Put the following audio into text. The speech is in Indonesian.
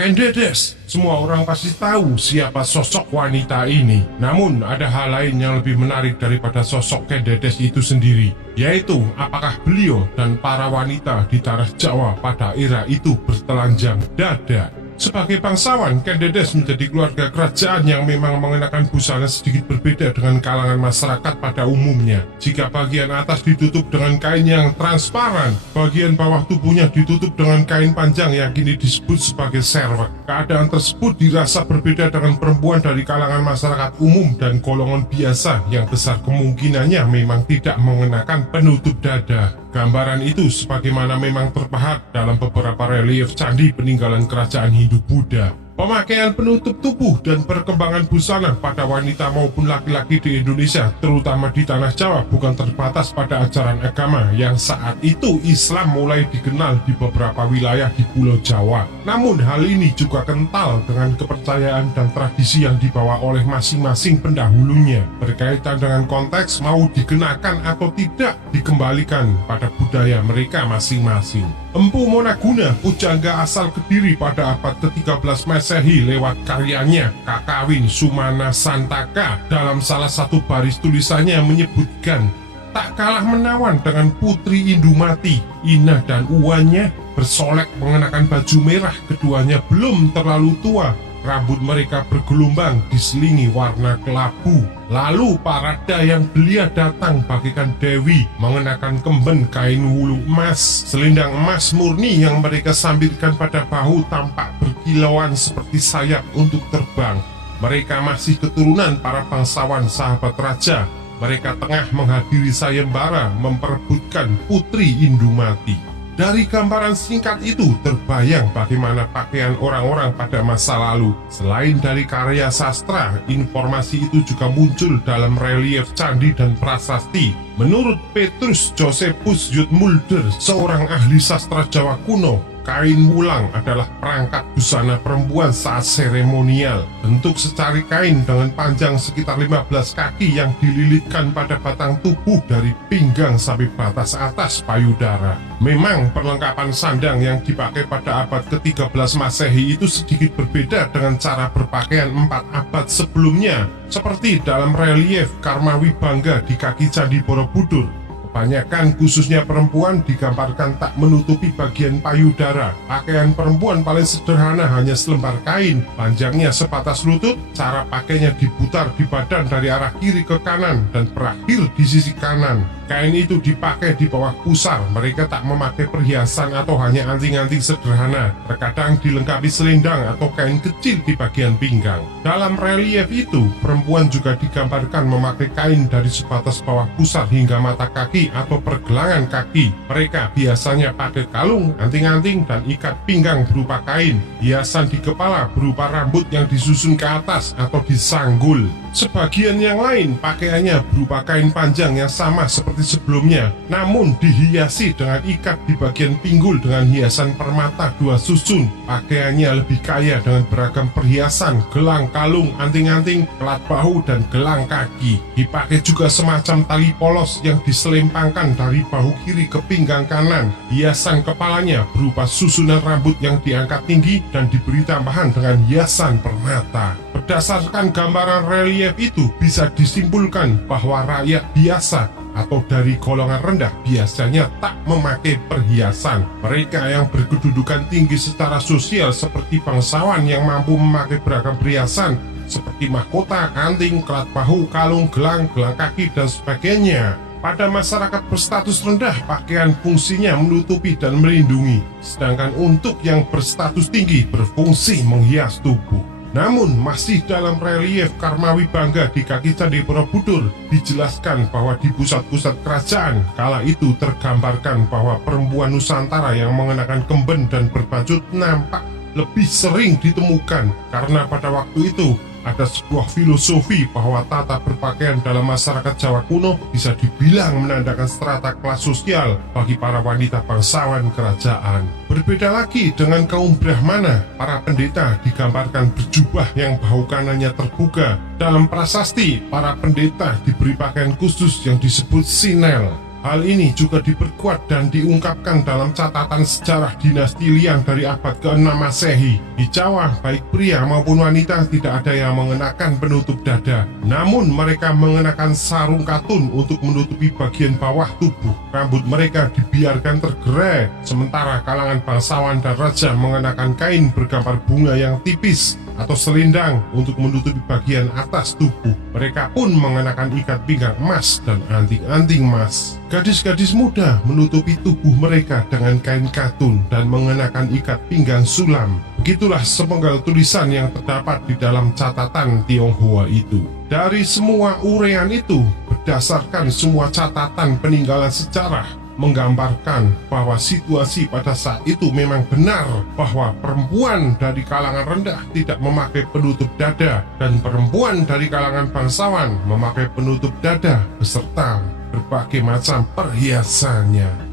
Kendedes, semua orang pasti tahu siapa sosok wanita ini. Namun ada hal lain yang lebih menarik daripada sosok Kendedes itu sendiri, yaitu apakah beliau dan para wanita di tanah Jawa pada era itu bertelanjang dada. Sebagai bangsawan, Kendedes menjadi keluarga kerajaan yang memang mengenakan busana sedikit berbeda dengan kalangan masyarakat pada umumnya. Jika bagian atas ditutup dengan kain yang transparan, bagian bawah tubuhnya ditutup dengan kain panjang yang kini disebut sebagai serwek. Keadaan tersebut dirasa berbeda dengan perempuan dari kalangan masyarakat umum dan golongan biasa yang besar kemungkinannya memang tidak mengenakan penutup dada. Gambaran itu sebagaimana memang terpahat dalam beberapa relief candi peninggalan kerajaan Hindu Buddha. Pemakaian penutup tubuh dan perkembangan busana pada wanita maupun laki-laki di Indonesia, terutama di tanah Jawa, bukan terbatas pada ajaran agama yang saat itu Islam mulai dikenal di beberapa wilayah di Pulau Jawa. Namun hal ini juga kental dengan kepercayaan dan tradisi yang dibawa oleh masing-masing pendahulunya, berkaitan dengan konteks mau dikenakan atau tidak dikembalikan pada budaya mereka masing-masing. Empu Monaguna, pujangga asal Kediri pada abad ke-13 Masehi lewat karyanya Kakawin Sumana Santaka, dalam salah satu baris tulisannya menyebutkan, tak kalah menawan dengan Putri Indumati, Ina dan Uwannya bersolek mengenakan baju merah, keduanya belum terlalu tua. Rambut mereka bergelombang diselingi warna kelabu. Lalu para dayang belia datang bagikan dewi mengenakan kemben kain wulung emas. Selendang emas murni yang mereka sambilkan pada bahu tampak berkilauan seperti sayap untuk terbang. Mereka masih keturunan para bangsawan sahabat raja. Mereka tengah menghadiri sayembara memperebutkan Putri Indumati. Dari gambaran singkat itu terbayang bagaimana pakaian orang-orang pada masa lalu. Selain dari karya sastra, informasi itu juga muncul dalam relief candi dan prasasti. Menurut Petrus Josephus Jutmulder, seorang ahli sastra Jawa kuno, kain wulang adalah perangkat busana perempuan saat seremonial. Bentuk secari kain dengan panjang sekitar 15 kaki yang dililitkan pada batang tubuh dari pinggang sampai batas atas payudara. Memang perlengkapan sandang yang dipakai pada abad ke-13 Masehi itu sedikit berbeda dengan cara berpakaian 4 abad sebelumnya, seperti dalam relief Karmawi Bangga di kaki Candi Borobudur. Kebanyakan khususnya perempuan digambarkan tak menutupi bagian payudara. Pakaian perempuan paling sederhana hanya selembar kain, panjangnya sebatas lutut, cara pakainya diputar di badan dari arah kiri ke kanan dan berakhir di sisi kanan. Kain itu dipakai di bawah pusar, mereka tak memakai perhiasan atau hanya anting-anting sederhana, terkadang dilengkapi selendang atau kain kecil di bagian pinggang. Dalam relief itu, perempuan juga digambarkan memakai kain dari sebatas bawah pusar hingga mata kaki atau pergelangan kaki. Mereka biasanya pakai kalung, anting-anting, dan ikat pinggang berupa kain. Hiasan di kepala berupa rambut yang disusun ke atas atau disanggul. Sebagian yang lain pakaiannya berupa kain panjang yang sama seperti sebelumnya, namun dihiasi dengan ikat di bagian pinggul dengan hiasan permata 2 susun. Pakaiannya lebih kaya dengan beragam perhiasan, gelang, kalung, anting-anting, kelat bahu, dan gelang kaki. Dipakai juga semacam tali polos yang diselempangkan dari bahu kiri ke pinggang kanan. Hiasan kepalanya berupa susunan rambut yang diangkat tinggi dan diberi tambahan dengan hiasan permata. Berdasarkan gambaran relief itu bisa disimpulkan bahwa rakyat biasa atau dari golongan rendah biasanya tak memakai perhiasan. Mereka yang berkedudukan tinggi secara sosial seperti bangsawan yang mampu memakai beragam perhiasan seperti mahkota, anting, kelat bahu, kalung, gelang, gelang kaki, dan sebagainya. Pada masyarakat berstatus rendah, pakaian fungsinya menutupi dan melindungi, sedangkan untuk yang berstatus tinggi berfungsi menghias tubuh. Namun masih dalam relief Karmawi Bangga di kaki Candi Borobudur dijelaskan bahwa di pusat-pusat kerajaan kala itu tergambarkan bahwa perempuan Nusantara yang mengenakan kemben dan berbaju nampak lebih sering ditemukan, karena pada waktu itu ada sebuah filosofi bahwa tata berpakaian dalam masyarakat Jawa kuno bisa dibilang menandakan strata kelas sosial bagi para wanita bangsawan kerajaan. Berbeda lagi dengan kaum Brahmana, para pendeta digambarkan berjubah yang bahu kanannya terbuka. Dalam prasasti, para pendeta diberi pakaian khusus yang disebut sinel. Hal ini juga diperkuat dan diungkapkan dalam catatan sejarah dinasti Liang dari abad ke-6 Masehi. Di Jawa, baik pria maupun wanita tidak ada yang mengenakan penutup dada. Namun mereka mengenakan sarung katun untuk menutupi bagian bawah tubuh. Rambut mereka dibiarkan tergerai, sementara kalangan bangsawan dan raja mengenakan kain bergambar bunga yang tipis atau selendang untuk menutupi bagian atas tubuh. Mereka pun mengenakan ikat pinggang emas dan anting-anting emas. Gadis-gadis muda menutupi tubuh mereka dengan kain katun dan mengenakan ikat pinggang sulam. Begitulah sepenggal tulisan yang terdapat di dalam catatan Tionghoa itu. Dari semua uraian itu, berdasarkan semua catatan peninggalan sejarah, menggambarkan bahwa situasi pada saat itu memang benar bahwa perempuan dari kalangan rendah tidak memakai penutup dada dan perempuan dari kalangan bangsawan memakai penutup dada beserta berbagai macam perhiasannya.